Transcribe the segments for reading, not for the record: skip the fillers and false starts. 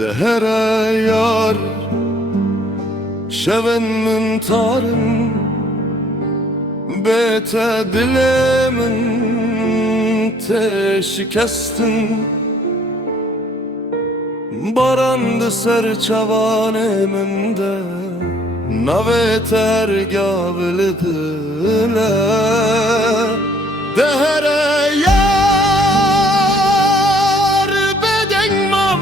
Dehere yar şeven min tarım bete dilemin te şikestin barandı ser çavaneminde navet ergâ bilidile dehere yar bedengmam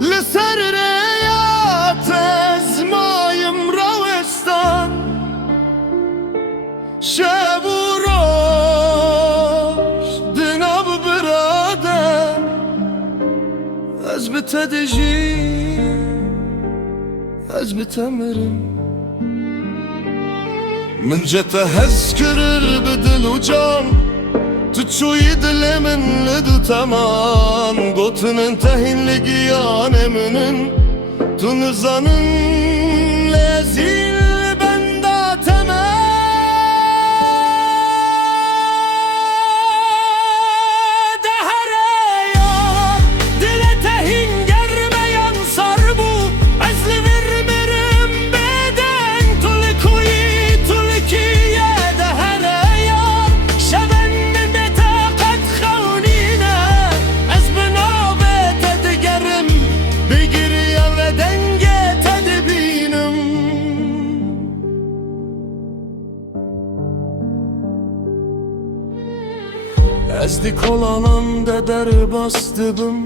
لسر ریات ازمایم روستان شب و روز دناب براده از بتدجی از بتمرم من جته هز کرر بدل و جان تشوي دلمن لدو تمان قطنن تهين لقيان منن تنزانن لازيل بندا تمان دهر يار دل تهين قربيان صربو عزل vermerim beden تلكوي تلكي يا دهر يار شبن Ezdik olanan da der bastıbım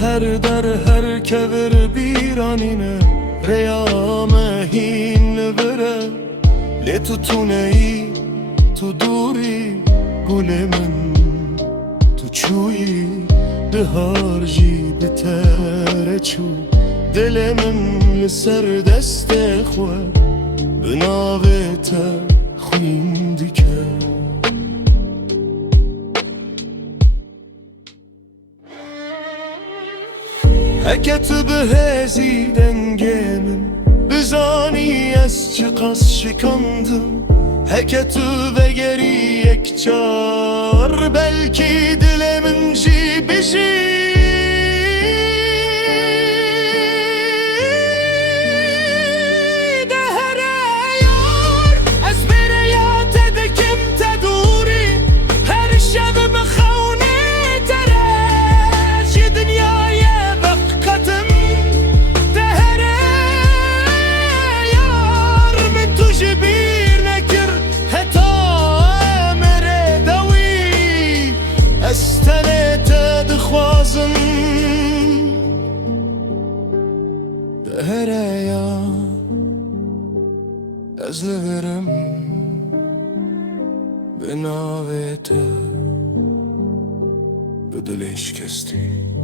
her der her kevir bir anine reyame hinle vere le tutuneyi tu duri gulemen tu çuyi biharji bitere çu dilemin li ser deste xwe binavete xwindike هكت بهزي دنجمن بزاني اسچقاس شکاندم هكت بگری یک چار belki dilemin جی بشی Dehereye ezlerim binavete bedel eşkesti